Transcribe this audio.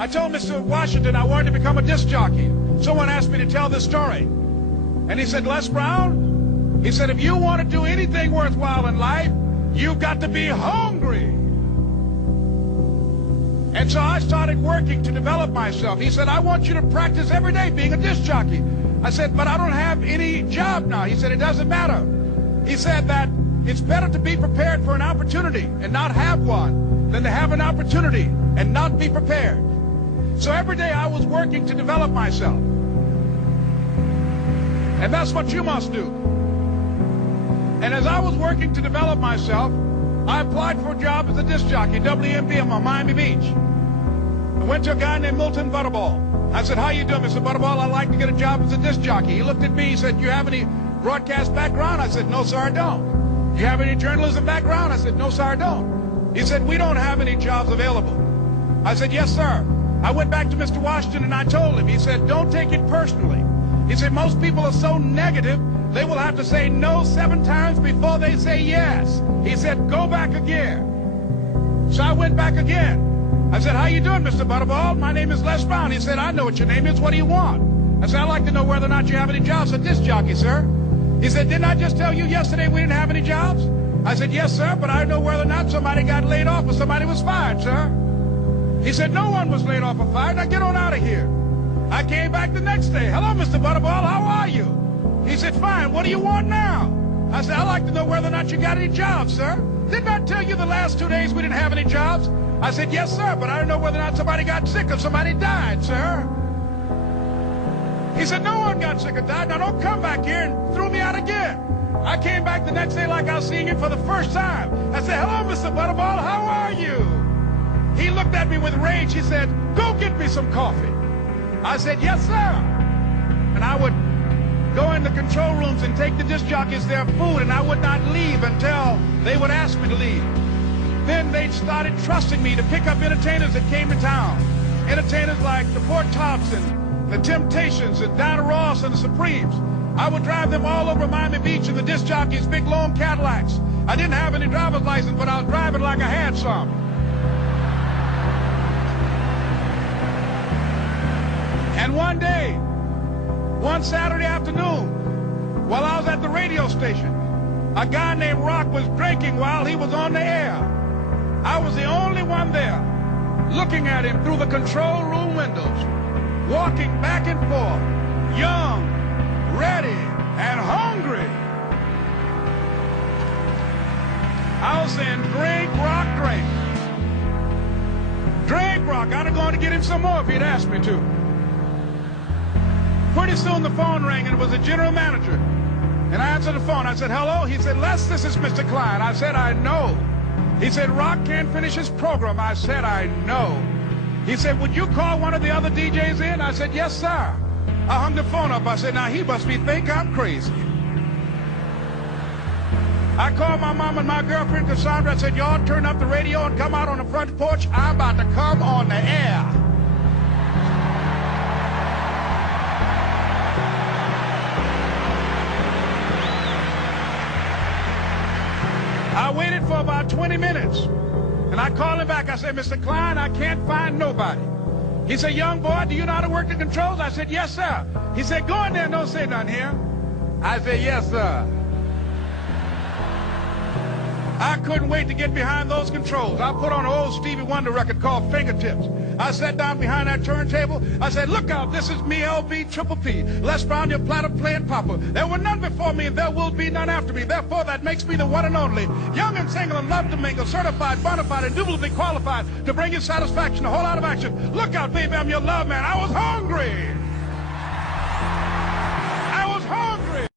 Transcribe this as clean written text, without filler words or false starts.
I told Mr. Washington I wanted to become a disc jockey. Someone asked me to tell this story. And he said, Les Brown, he said, if you want to do anything worthwhile in life, you've got to be hungry. And so I started working to develop myself. He said, I want you to practice every day being a disc jockey. I said, but I don't have any job now. He said, it doesn't matter. He said that it's better to be prepared for an opportunity and not have one than to have an opportunity and not be prepared. So every day I was working to develop myself. And that's what you must do. And as I was working to develop myself, I applied for a job as a disc jockey, WMBM on Miami Beach. I went to a guy named Milton Butterball. I said, how you doing, Mr. Butterball? I'd like to get a job as a disc jockey. He looked at me, he said, you have any broadcast background? I said, no, sir, I don't. You have any journalism background? I said, no, sir, I don't. He said, we don't have any jobs available. I said, yes, sir. I went back to Mr. Washington and I told him. He said, don't take it personally. He said, most people are so negative, they will have to say no 7 times before they say yes. He said, go back again. So I went back again. I said, how you doing, Mr. Butterball? My name is Les Brown. He said, I know what your name is. What do you want? I said, I'd like to know whether or not you have any jobs as a disc jockey, sir. He said, didn't I just tell you yesterday we didn't have any jobs? I said, yes, sir, but I know whether or not somebody got laid off or somebody was fired, sir. He said, no one was laid off or fired. Now get on out of here. I came back the next day. Hello, Mr. Butterball, how are you? He said, fine, what do you want now? I said, I'd like to know whether or not you got any jobs, sir. Didn't I tell you the last 2 days we didn't have any jobs? I said, yes, sir, but I don't know whether or not somebody got sick or somebody died, sir. He said, no one got sick or died. Now don't come back here and throw me out again. I came back the next day like I was seeing him for the first time. I said, hello, Mr. Butterball, how are you? He looked at me with rage. He said, go get me some coffee. I said, yes, sir. And I would go in the control rooms and take the disc jockeys their food, and I would not leave until they would ask me to leave. Then they started trusting me to pick up entertainers that came to town. Entertainers like the Port Thompson, the Temptations, and Diana Ross, and the Supremes. I would drive them all over Miami Beach in the disc jockeys' big long Cadillacs. I didn't have any driver's license, but I was driving like I had some. And one day, one Saturday afternoon, while I was at the radio station, a guy named Rock was drinking while he was on the air. I was the only one there, looking at him through the control room windows, walking back and forth, young, ready, and hungry. I was saying, drink, Rock, drink. Drink, Rock. I'd have gone to get him some more if he'd asked me to. Pretty soon the phone rang, and it was the general manager. And I answered the phone. I said, hello? He said, Les, this is Mr. Klein. I said, I know. He said, Rock can't finish his program. I said, I know. He said, would you call one of the other DJs in? I said, yes, sir. I hung the phone up. I said, now he must think I'm crazy. I called my mom and my girlfriend, Cassandra. I said, y'all turn up the radio and come out on the front porch. I'm about to come on the air. I waited for about 20 minutes, and I called him back. I said, Mr. Klein, I can't find nobody. He said, young boy, do you know how to work the controls? I said, yes, sir. He said, go in there and don't say nothing here. I said, yes, sir. I couldn't wait to get behind those controls. I put on an old Stevie Wonder record called Fingertips. I sat down behind that turntable. I said, look out, this is me, LB Triple P. Les Brown, your platter playing papa. There were none before me, and there will be none after me. Therefore, that makes me the one and only. Young and single and love to mingle, certified, bona fide, indubitably qualified to bring you satisfaction, a whole lot of action. Look out, baby, I'm your love man. I was hungry. I was hungry.